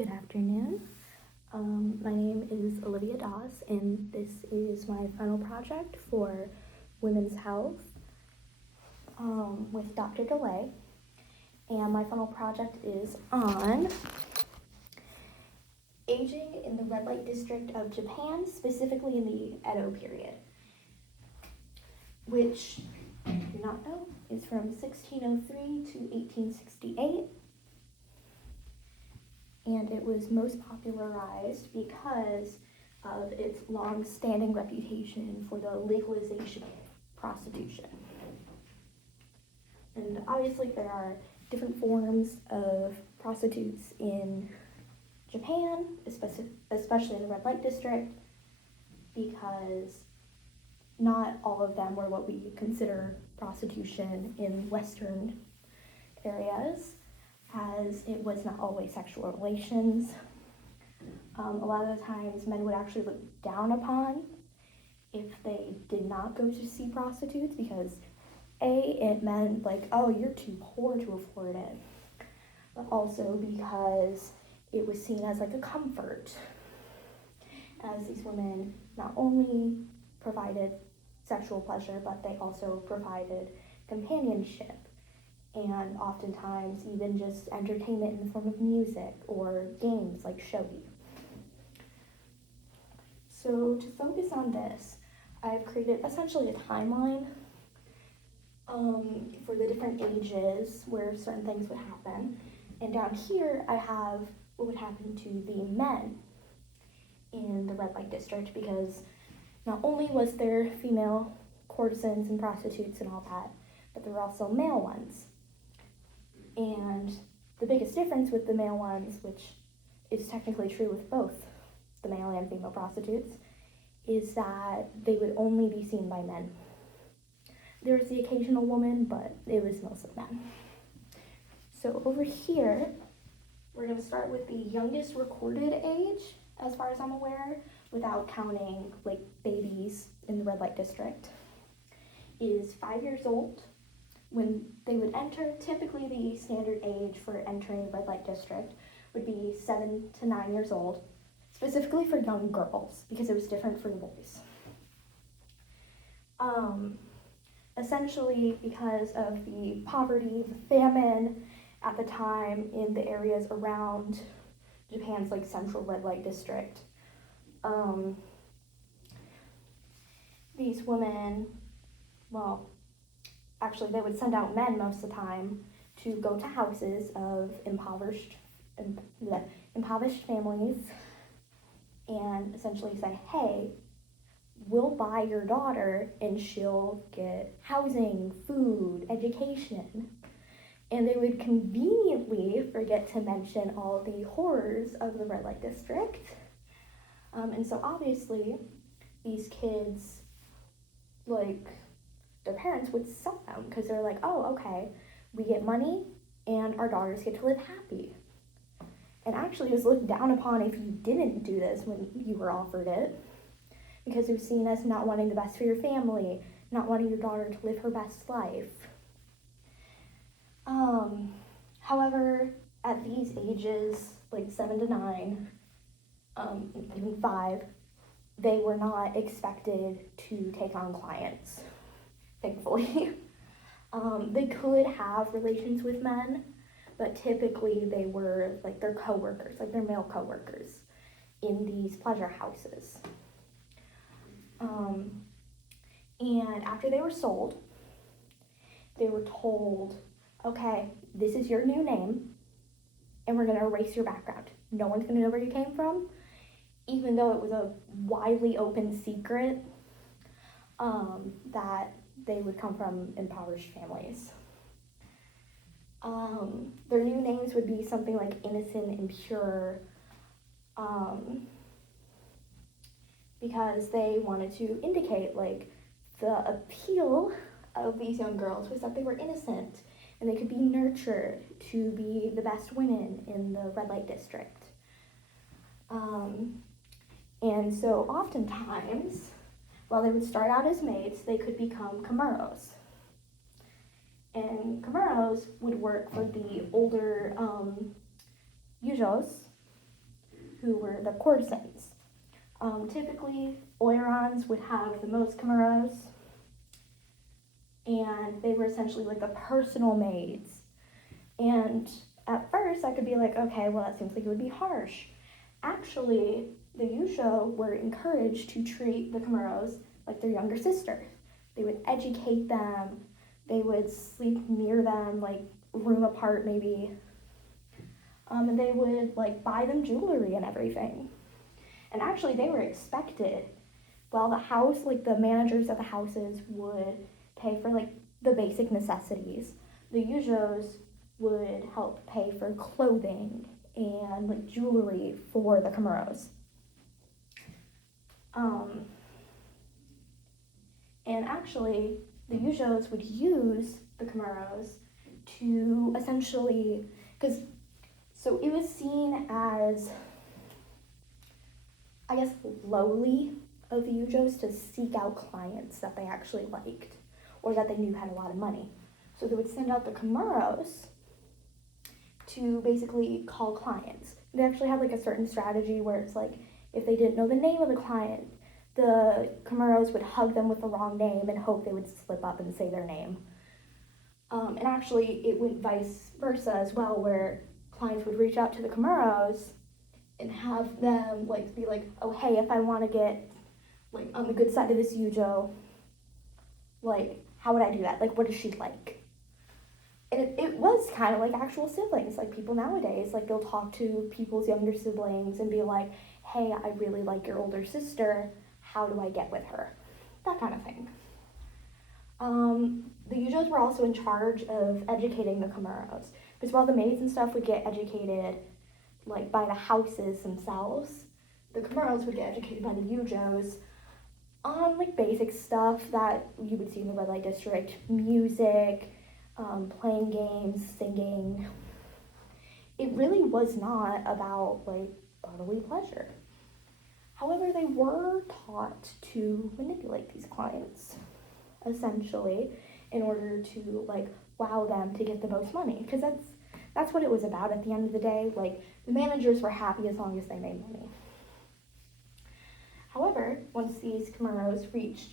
Good afternoon. My name is Olivia Doss, and this is my final project for Women's Health with Dr. DeLay. And my final project is on aging in the red light district of Japan, specifically in the Edo period, which, if you do not know, is from 1603 to 1868. And it was most popularized because of its long-standing reputation for the legalization of prostitution. And obviously there are different forms of prostitutes in Japan, especially in the red light district, because not all of them were what we consider prostitution in Western areas, as it was not always sexual relations. A lot of the times men would actually look down upon if they did not go to see prostitutes, because it meant like, oh, you're too poor to afford it, but also because it was seen as like a comfort, as these women not only provided sexual pleasure, but they also provided companionship, and oftentimes even just entertainment in the form of music or games like shogi. So to focus on this, I've created essentially a timeline for the different ages where certain things would happen. And down here I have what would happen to the men in the red light district, because not only was there female courtesans and prostitutes and all that, but there were also male ones. And the biggest difference with the male ones, which is technically true with both the male and female prostitutes, is that they would only be seen by men. There was the occasional woman, but it was mostly men. So over here, we're going to start with the youngest recorded age, as far as I'm aware, without counting like babies in the red light district, is 5 years old. When they would enter, typically the standard age for entering the red light district would be 7 to 9 years old, specifically for young girls, because it was different for the boys. Essentially because of the poverty, the famine at the time in the areas around Japan's like central red light district, these women, actually they would send out men most of the time to go to houses of impoverished families and essentially say, hey, we'll buy your daughter and she'll get housing, food, education. And they would conveniently forget to mention all the horrors of the red light district. And so obviously these kids, like, their parents would sell them because they're like, oh, okay, we get money and our daughters get to live happy. And actually it was looked down upon if you didn't do this when you were offered it, because it was seen as not wanting the best for your family, not wanting your daughter to live her best life. However, at these ages, like 7 to 9, even 5, they were not expected to take on clients, thankfully. They could have relations with men, but typically they were like their coworkers, like their male coworkers in these pleasure houses. And after they were sold, they were told, okay, this is your new name, and we're gonna erase your background. No one's gonna know where you came from, even though it was a widely open secret that they would come from impoverished families. Their new names would be something like innocent and pure, because they wanted to indicate like the appeal of these young girls was that they were innocent and they could be nurtured to be the best women in the red light district. And so oftentimes, while they would start out as maids, they could become kamuros. And kamuros would work for the older yujos who were the courtesans. Typically, Oirons would have the most Camaros, and they were essentially like the personal maids. And at first, I could be like, okay, well, that seems like it would be harsh. Actually, the Yusho were encouraged to treat the Camaros like their younger sisters. They would educate them, they would sleep near them, like room apart maybe. And they would like buy them jewelry and everything. And actually, they were expected. While the house, like the managers of the houses would pay for like the basic necessities, the Yujos would help pay for clothing and like jewelry for the Camaros. And actually, the Yujos would use the Camaros to essentially, so it was seen as, I guess, lowly of the Yujos to seek out clients that they actually liked or that they knew had a lot of money. So they would send out the Camaros to basically call clients. They actually had like a certain strategy where it's like, if they didn't know the name of the client, the Camaros would hug them with the wrong name and hope they would slip up and say their name. And actually, it went vice versa as well, where clients would reach out to the Camaros and have them like be like, oh hey, if I want to get like on the good side of this Yujo, like how would I do that? Like what is she like? And it was kind of like actual siblings, like people nowadays, like they'll talk to people's younger siblings and be like, hey, I really like your older sister, how do I get with her? That kind of thing. The Yujos were also in charge of educating the Camaros, because while the maids and stuff would get educated like by the houses themselves, the Camaros would get educated by the Yujos on like basic stuff that you would see in the red light district: music, playing games, singing. It really was not about like bodily pleasure. However, they were taught to manipulate these clients, essentially, in order to like wow them to get the most money, because that's what it was about at the end of the day. Like the managers were happy as long as they made money. However, once these Camaros reached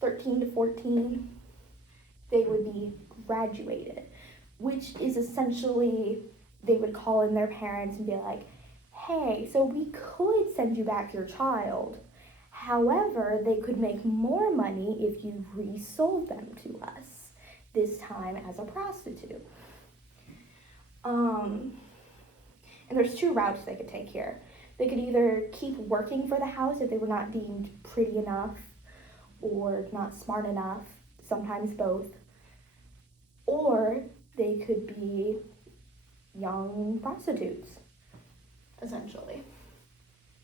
13 to 14, they would be graduated, which is essentially, they would call in their parents and be like, hey, so we could send you back your child. However, they could make more money if you resold them to us, this time as a prostitute. And there's two routes they could take here. They could either keep working for the house if they were not deemed pretty enough or not smart enough, sometimes both, or they could be young prostitutes, essentially.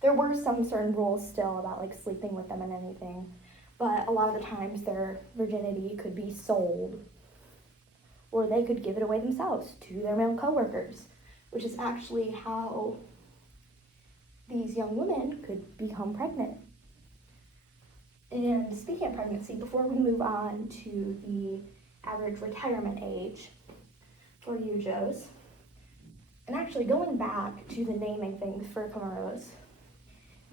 There were some certain rules still about like sleeping with them and anything, but a lot of the times their virginity could be sold, or they could give it away themselves to their male coworkers, which is actually how these young women could become pregnant. And speaking of pregnancy, before we move on to the average retirement age for Yujos, and actually going back to the naming things for Camaros,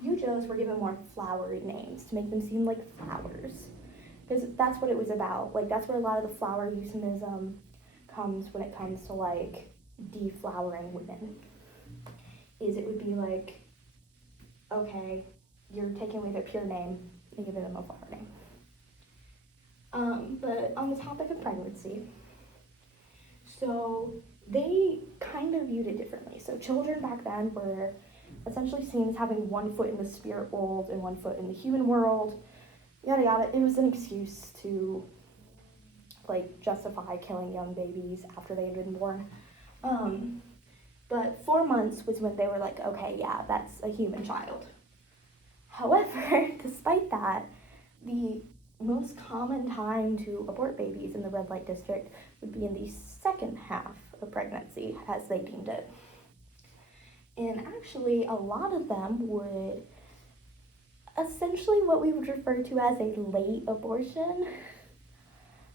Yujos were given more flowery names to make them seem like flowers, because that's what it was about. Like that's where a lot of the flower euphemism comes when it comes to like deflowering women. Is it would be like, okay, you're taking away their pure name and giving them a flower name. But on the topic of pregnancy, so they kind of viewed it differently. So children back then were essentially seen as having one foot in the spirit world and one foot in the human world, yada yada. It was an excuse to like justify killing young babies after they had been born. But 4 months was when they were like, okay, yeah, that's a human child. However, despite that, the most common time to abort babies in the red light district would be in the second half of pregnancy, as they deemed it. And actually, a lot of them would essentially what we would refer to as a late abortion.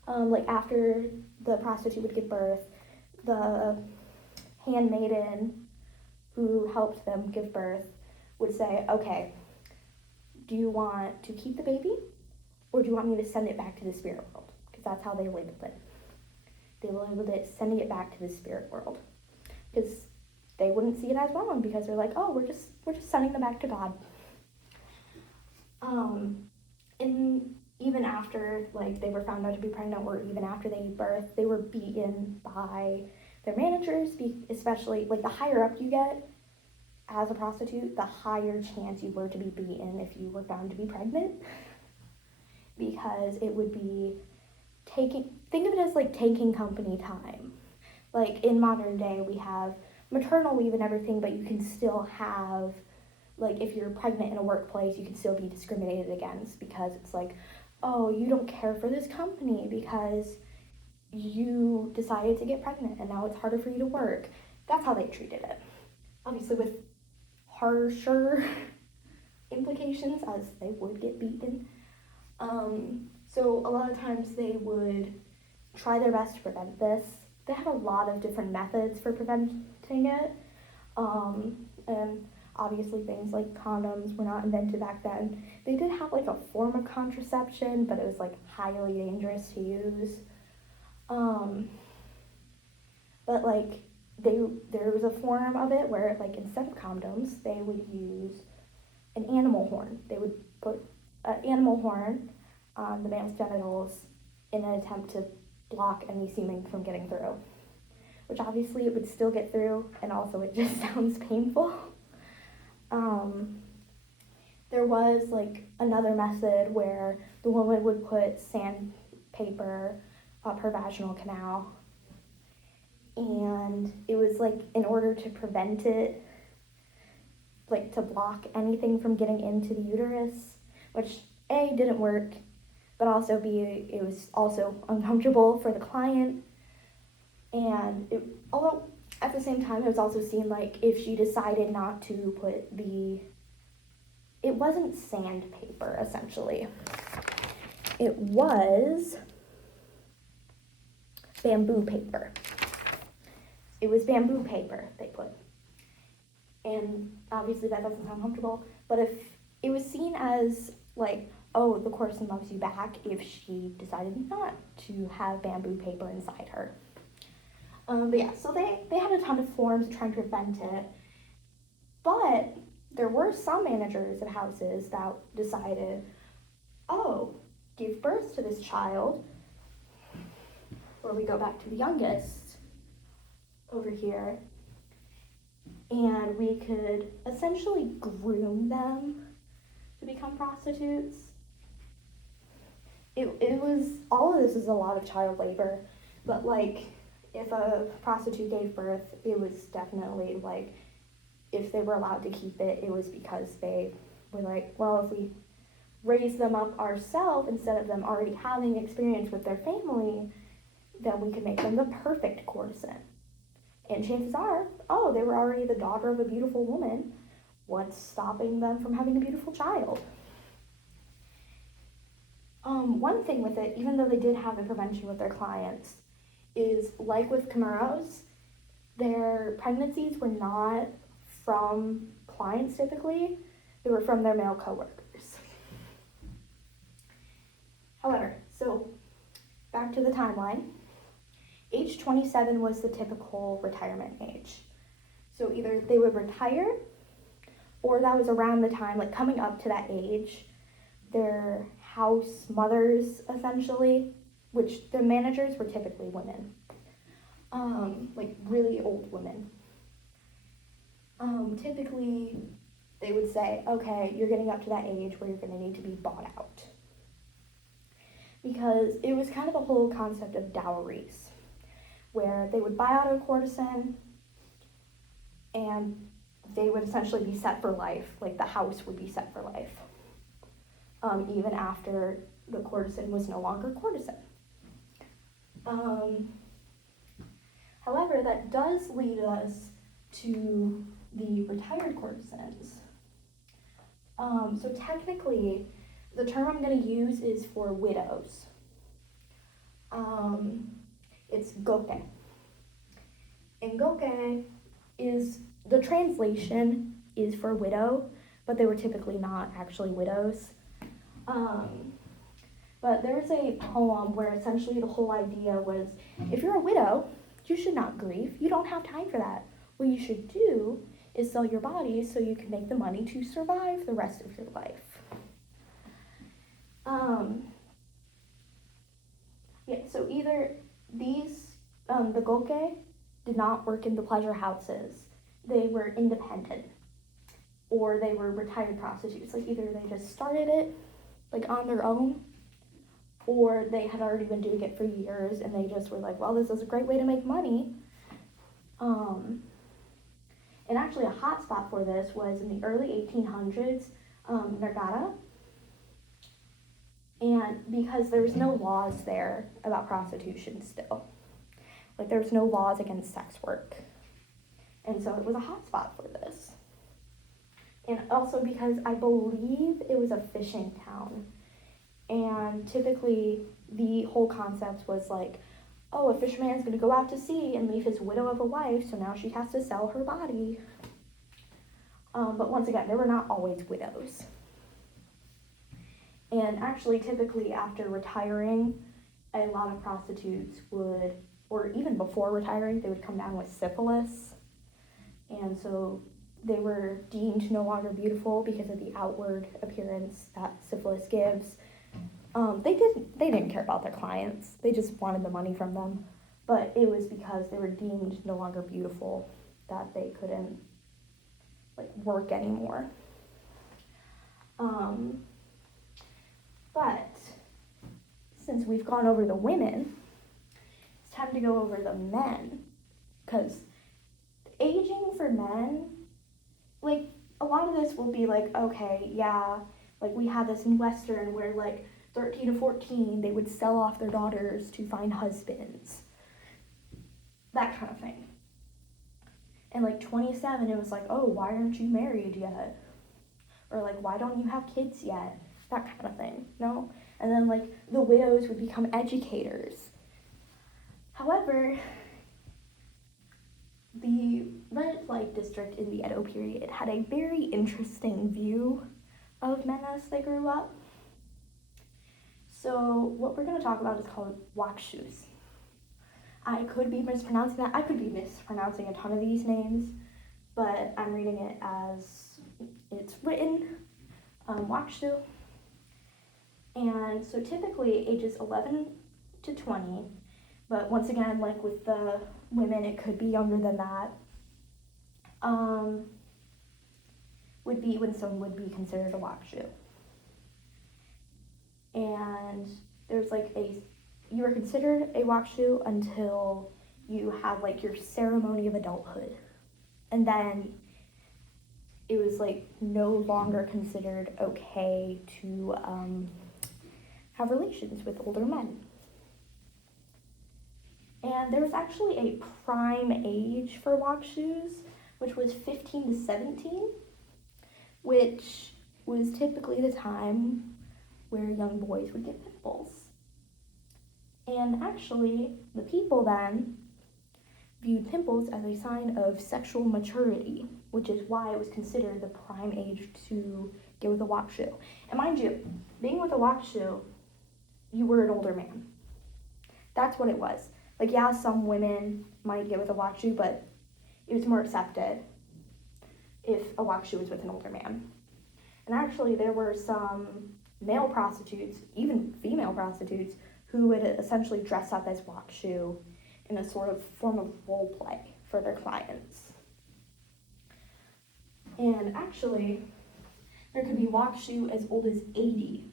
Like after the prostitute would give birth, the handmaiden who helped them give birth would say, okay, do you want to keep the baby, or do you want me to send it back to the spirit world? Because that's how they labeled it. They labeled it sending it back to the spirit world, because they wouldn't see it as wrong, because they're like, oh, we're just sending them back to God. And even after like they were found out to be pregnant, or even after they gave birth, they were beaten by their managers, especially like the higher up you get as a prostitute, the higher chance you were to be beaten if you were found to be pregnant, because it would be think of it as like taking company time. Like in modern day, we have maternal leave and everything, but you can still have, like if you're pregnant in a workplace, you can still be discriminated against, because it's like, oh, you don't care for this company because you decided to get pregnant and now it's harder for you to work. That's how they treated it. Obviously with harsher implications, as they would get beaten. So a lot of times they would try their best to prevent this. They had a lot of different methods for preventing it. And obviously things like condoms were not invented back then. They did have like a form of contraception, but it was like highly dangerous to use. But like there was a form of it where like instead of condoms, they would use an animal horn. They would put an animal horn on the male's genitals in an attempt to block any semen from getting through, which obviously it would still get through, and also it just sounds painful. There was like another method where the woman would put sandpaper up her vaginal canal, and it was like in order to prevent it, like to block anything from getting into the uterus, which A, didn't work, but also B, it was also uncomfortable for the client. And although at the same time, it was also seen like if she decided not to put it wasn't sandpaper essentially. It was bamboo paper. It was bamboo paper they put. And obviously that doesn't sound comfortable, but if it was seen as like, oh, the courtesan loves you back if she decided not to have bamboo paper inside her. But yeah, so they had a ton of forms trying to prevent it, but there were some managers of houses that decided, oh, give birth to this child, or we go back to the youngest over here, and we could essentially groom them to become prostitutes. It was, all of this is a lot of child labor, but like, if a prostitute gave birth, it was definitely like, if they were allowed to keep it, it was because they were like, well, if we raise them up ourselves instead of them already having experience with their family, then we could make them the perfect courtesan. And chances are, oh, they were already the daughter of a beautiful woman. What's stopping them from having a beautiful child? One thing with it, even though they did have the prevention with their clients, is like with Camuros, their pregnancies were not from clients typically, they were from their male coworkers. However, so back to the timeline, age 27 was the typical retirement age. So either they would retire, or that was around the time, like coming up to that age, their house mothers essentially, which the managers were typically women, like really old women. Typically they would say, okay, you're getting up to that age where you're going to need to be bought out. Because it was kind of the whole concept of dowries, where they would buy out a courtesan and they would essentially be set for life, like the house would be set for life, even after the courtesan was no longer courtesan. However, that does lead us to the retired courtesans. So technically, the term I'm going to use is for widows. It's goke. And goke is the translation is for widow, but they were typically not actually widows. But there was a poem where essentially the whole idea was, if you're a widow, you should not grieve. You don't have time for that. What you should do is sell your body so you can make the money to survive the rest of your life. So either these, the goke did not work in the pleasure houses. They were independent, or they were retired prostitutes. Like either they just started it like on their own, or they had already been doing it for years and they just were like, well, this is a great way to make money. And actually a hot spot for this was in the early 1800s, Nergata. And because there was no laws there about prostitution still. Like there was no laws against sex work. And so it was a hot spot for this. And also because I believe it was a fishing town. And typically the whole concept was like, oh, a fisherman's gonna go out to sea and leave his widow of a wife, so now she has to sell her body. But once again, there were not always widows. And actually, typically after retiring, a lot of prostitutes would, or even before retiring, they would come down with syphilis. And so they were deemed no longer beautiful because of the outward appearance that syphilis gives. They didn't care about their clients. They just wanted the money from them. But it was because they were deemed no longer beautiful that they couldn't work anymore. But since we've gone over the women, it's time to go over the men. Because aging for men, a lot of this will be okay, yeah, we had this in Western where 13 to 14, they would sell off their daughters to find husbands. That kind of thing. And 27, it was oh, why aren't you married yet? Or why don't you have kids yet? That kind of thing, no? And then the widows would become educators. However, the red light district in the Edo period had a very interesting view of men as they grew up. So what we're going to talk about is called wakshus. I could be mispronouncing that. I could be mispronouncing a ton of these names, but I'm reading it as it's written, wakshu. And so typically ages 11 to 20, but once again, with the women, it could be younger than that, would be when someone would be considered a wakshu. And there's you were considered a wakshu until you had your ceremony of adulthood. And then it was no longer considered okay to have relations with older men. And there was actually a prime age for wakshus, which was 15 to 17, which was typically the time where young boys would get pimples. And actually, the people then viewed pimples as a sign of sexual maturity, which is why it was considered the prime age to get with a wakshu. And mind you, being with a wakshu, you were an older man. That's what it was. Yeah, some women might get with a wakshu, but it was more accepted if a wakshu was with an older man. And actually, there were some male prostitutes, even female prostitutes, who would essentially dress up as wakshu in a sort of form of role play for their clients. And actually, there could be wakshu as old as 80,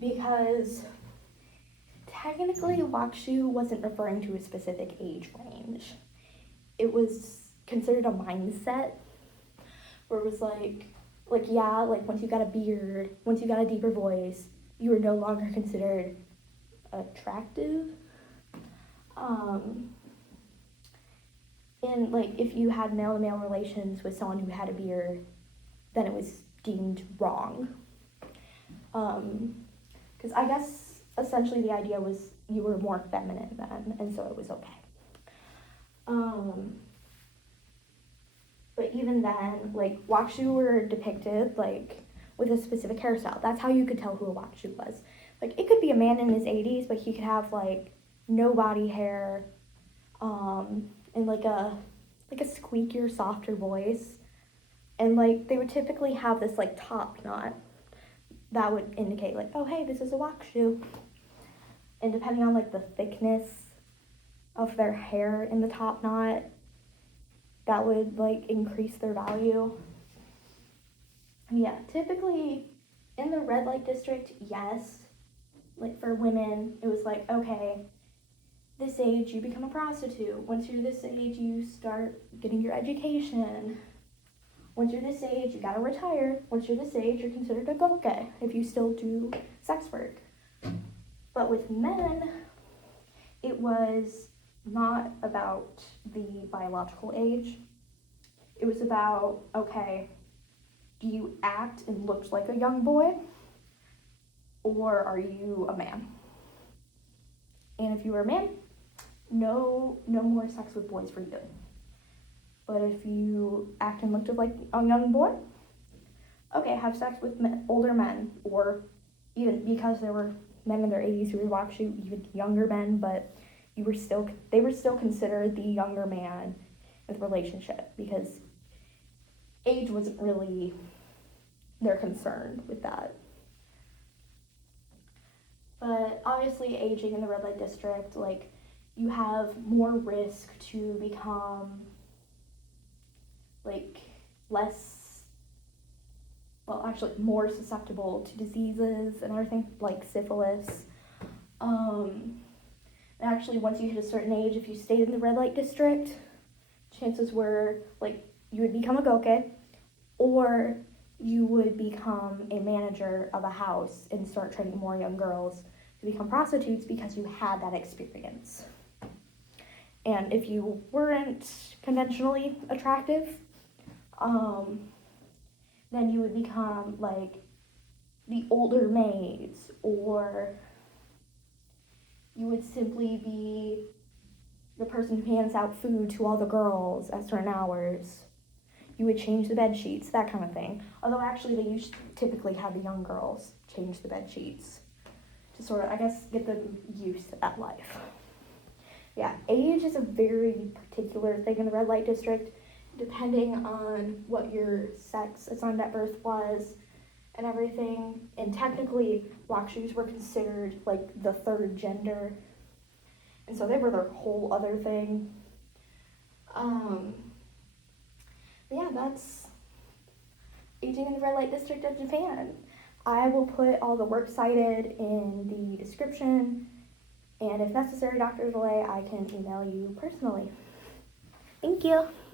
because technically wakshu wasn't referring to a specific age range. It was considered a mindset, where it was once you got a beard, once you got a deeper voice, you were no longer considered attractive. And if you had male-to-male relations with someone who had a beard, then it was deemed wrong. Because I guess essentially the idea was you were more feminine then, and so it was okay. But even then, like, wakshu were depicted, like, with a specific hairstyle. That's how you could tell who a wakshu was. Like, it could be a man in his 80s, but he could have, like, no body hair, and, like a squeakier, softer voice. And, like, they would typically have this, like, top knot that would indicate, like, oh, hey, this is a wakshu. And depending on, like, the thickness of their hair in the top knot, that would, like, increase their value. Yeah, typically in the red light district, yes. Like, for women, it was like, okay, this age you become a prostitute. Once you're this age, you start getting your education. Once you're this age, you gotta retire. Once you're this age, you're considered a goke if you still do sex work. But with men, it was not about the biological age. It was about, okay, do you act and look like a young boy? Or are you a man? And if you were a man, no more sex with boys for you. But if you act and looked like a young boy, okay, have sex with older men, or even because there were men in their 80s who were watching even younger men, but they were still considered the younger man in the relationship because age wasn't really their concern with that. But obviously, aging in the red light district, like, you have more risk to become, like, more susceptible to diseases and everything, like syphilis. Actually, once you hit a certain age, if you stayed in the red light district, chances were, like, you would become a goke, or you would become a manager of a house and start training more young girls to become prostitutes because you had that experience. And if you weren't conventionally attractive, then you would become, like, the older maids, or you would simply be the person who hands out food to all the girls at certain hours. You would change the bed sheets, that kind of thing. Although actually they typically have the young girls change the bed sheets to sort of, I guess, get them used to that life. Yeah, age is a very particular thing in the red light district, depending on what your sex assigned at birth was and everything. And technically, wakshus were considered, like, the third gender, and so they were their whole other thing. Yeah, that's aging in the red light district of Japan. I will put all the works cited in the description, and if necessary, Dr. Delay, I can email you personally. Thank you.